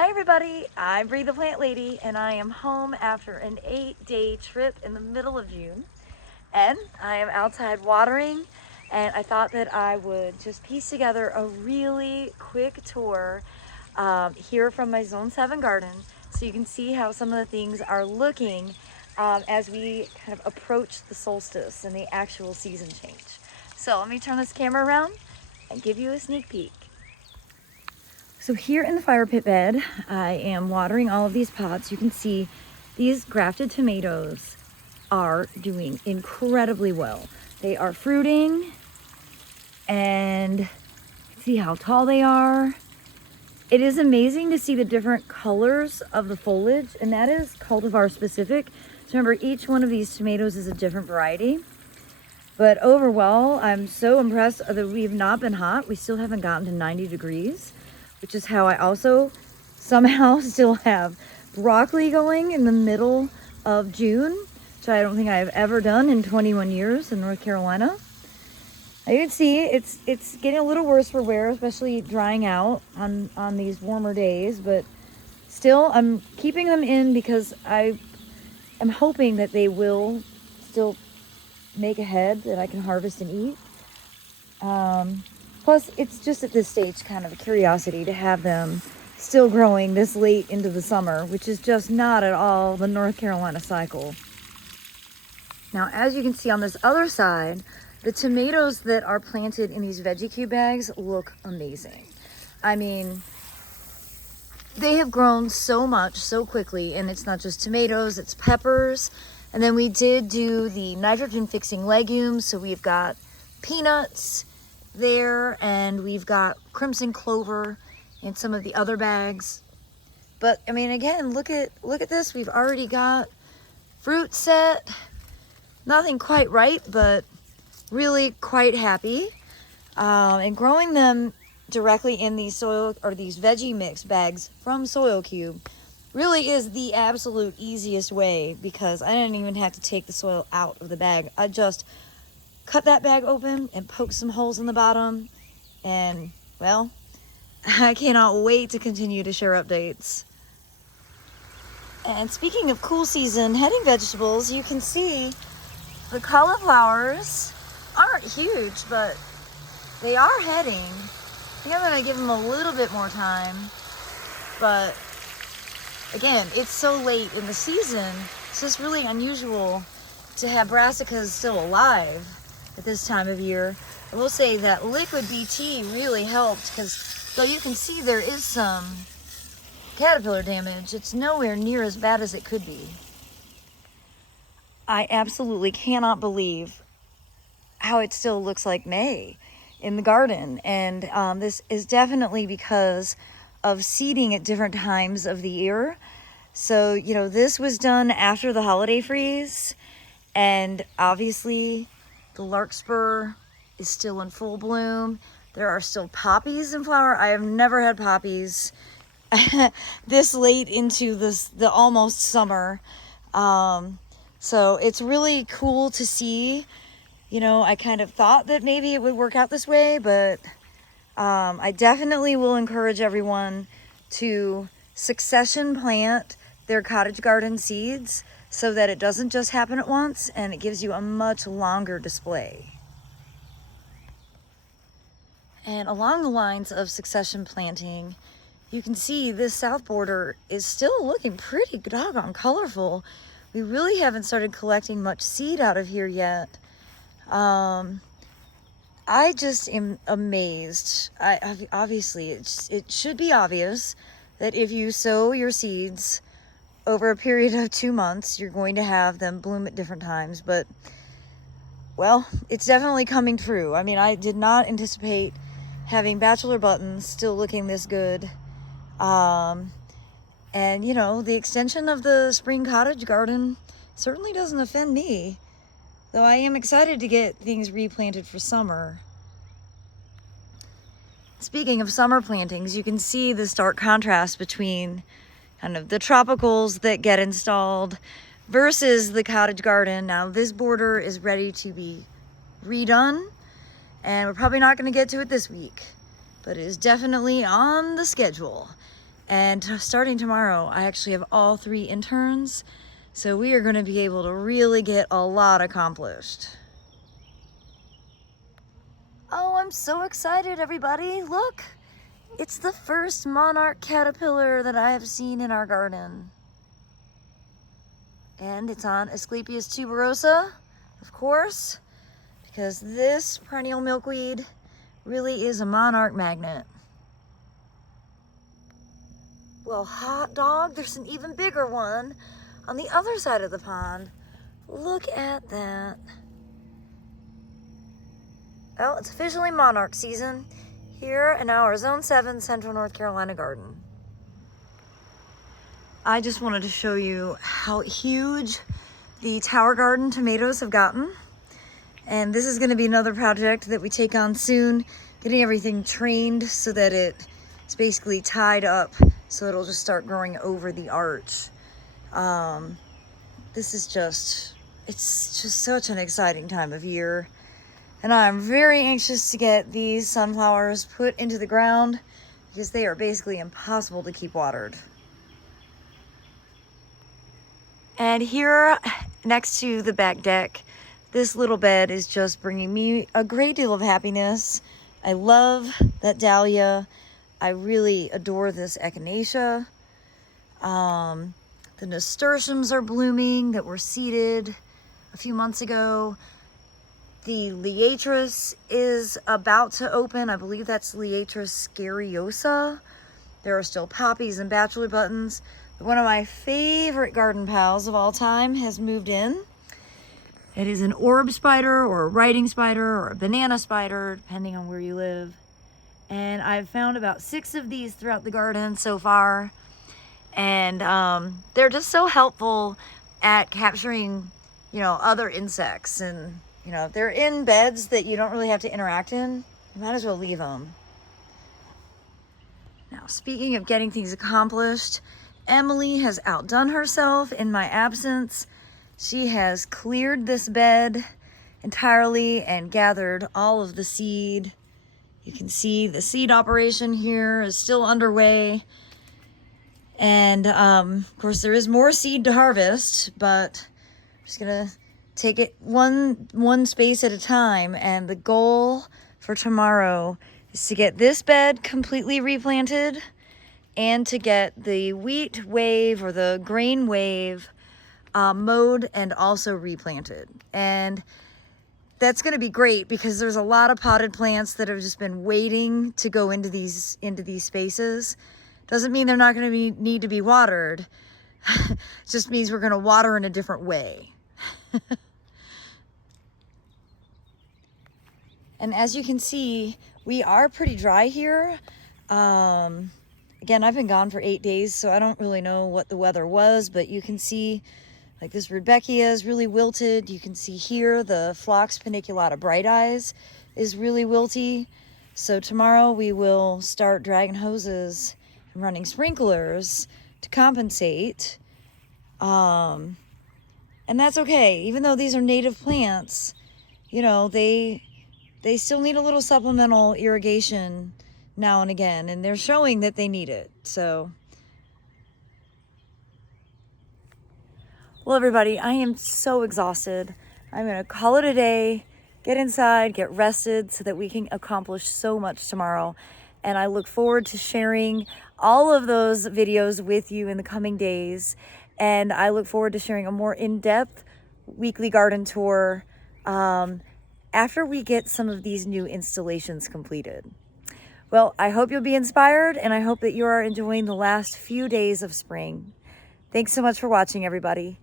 Hi everybody, I'm Bree the Plant Lady and I am home after an 8-day trip in the middle of June, and I am outside watering, and I thought that I would just piece together a really quick tour here from my Zone 7 garden so you can see how some of the things are looking as we kind of approach the solstice and the actual season change. So let me turn this camera around and give you a sneak peek. So here in the fire pit bed, I am watering all of these pots. You can see these grafted tomatoes are doing incredibly well. They are fruiting, and see how tall they are. It is amazing to see the different colors of the foliage, and that is cultivar specific. So remember, each one of these tomatoes is a different variety. But overall, I'm so impressed that we've not been hot. We still haven't gotten to 90 degrees. Which is how I also somehow still have broccoli going in the middle of June, which I don't think I've ever done in 21 years in North Carolina. Now you can see it's getting a little worse for wear, especially drying out on these warmer days, but still I'm keeping them in because I am hoping that they will still make a head that I can harvest and eat. Plus, it's just at this stage kind of a curiosity to have them still growing this late into the summer, which is just not at all the North Carolina cycle. Now, as you can see on this other side, the tomatoes that are planted in these veggie cube bags look amazing. I mean, they have grown so much so quickly, and it's not just tomatoes, it's peppers. And then we did do the nitrogen fixing legumes, so we've got peanuts there, and we've got crimson clover in some of the other bags. But I mean, again, look at this. We've already got fruit set. Nothing quite right, but really quite happy. And growing them directly in these soil or these veggie mix bags from Soil Cube really is the absolute easiest way, because I didn't even have to take the soil out of the bag. I just cut that bag open and poke some holes in the bottom, and well, I cannot wait to continue to share updates. And speaking of cool season heading vegetables, you can see the cauliflowers aren't huge, but they are heading. I think I'm gonna give them a little bit more time, but again, it's so late in the season, so it's really unusual to have brassicas still alive at this time of year. I will say that liquid BT really helped, because though you can see there is some caterpillar damage, it's nowhere near as bad as it could be. I absolutely cannot believe how it still looks like May in the garden, and this is definitely because of seeding at different times of the year. So, you know, this was done after the holiday freeze, and obviously the larkspur is still in full bloom. There are still poppies in flower. I have never had poppies this late into the almost summer. So it's really cool to see. You know, I kind of thought that maybe it would work out this way, but I definitely will encourage everyone to succession plant their cottage garden seeds, so that it doesn't just happen at once, and it gives you a much longer display. And along the lines of succession planting, you can see this south border is still looking pretty doggone colorful. We really haven't started collecting much seed out of here yet. I just am amazed. Obviously, it should be obvious that if you sow your seeds over a period of 2 months, you're going to have them bloom at different times. But, well, it's definitely coming true. I mean, I did not anticipate having bachelor buttons still looking this good. And, you know, the extension of the spring cottage garden certainly doesn't offend me, though I am excited to get things replanted for summer. Speaking of summer plantings, you can see the stark contrast between kind of the tropicals that get installed versus the cottage garden. Now this border is ready to be redone, and we're probably not going to get to it this week, but it is definitely on the schedule. And starting tomorrow, I actually have all 3 interns. So we are going to be able to really get a lot accomplished. Oh, I'm so excited, everybody. Look, it's the first monarch caterpillar that I have seen in our garden. And it's on Asclepias tuberosa, of course, because this perennial milkweed really is a monarch magnet. Well, hot dog, there's an even bigger one on the other side of the pond. Look at that. Well, it's officially monarch season here in our Zone 7 Central North Carolina garden. I just wanted to show you how huge the Tower Garden tomatoes have gotten. And this is going to be another project that we take on soon, getting everything trained so that it's basically tied up so it'll just start growing over the arch. This is it's just such an exciting time of year. And I'm very anxious to get these sunflowers put into the ground because they are basically impossible to keep watered. And here next to the back deck, this little bed is just bringing me a great deal of happiness. I love that dahlia. I really adore this echinacea. The nasturtiums are blooming that were seeded a few months ago. The liatris is about to open. I believe that's liatris scariosa. There are still poppies and bachelor buttons. One of my favorite garden pals of all time has moved in. It is an orb spider or a writing spider or a banana spider, depending on where you live. And I've found about 6 of these throughout the garden so far. And they're just so helpful at capturing, other insects. And, if they're in beds that you don't really have to interact in, you might as well leave them. Now, speaking of getting things accomplished, Emily has outdone herself in my absence. She has cleared this bed entirely and gathered all of the seed. You can see the seed operation here is still underway. And of course there is more seed to harvest, but I'm just gonna take it one space at a time. And the goal for tomorrow is to get this bed completely replanted and to get the wheat wave or the grain wave mowed and also replanted. And that's going to be great because there's a lot of potted plants that have just been waiting to go into these spaces. Doesn't mean they're not going to need to be watered. It just means we're going to water in a different way. And as you can see, we are pretty dry here. Again, I've been gone for 8 days, so I don't really know what the weather was, but you can see like this rudbeckia is really wilted. You can see here the Phlox paniculata bright eyes is really wilty. So tomorrow we will start dragging hoses and running sprinklers to compensate. And that's okay. Even though these are native plants, they still need a little supplemental irrigation now and again, and they're showing that they need it. So, well, everybody, I am so exhausted. I'm gonna call it a day, get inside, get rested so that we can accomplish so much tomorrow. And I look forward to sharing all of those videos with you in the coming days. And I look forward to sharing a more in-depth weekly garden tour after we get some of these new installations completed. Well, I hope you'll be inspired, and I hope that you are enjoying the last few days of spring. Thanks so much for watching, everybody.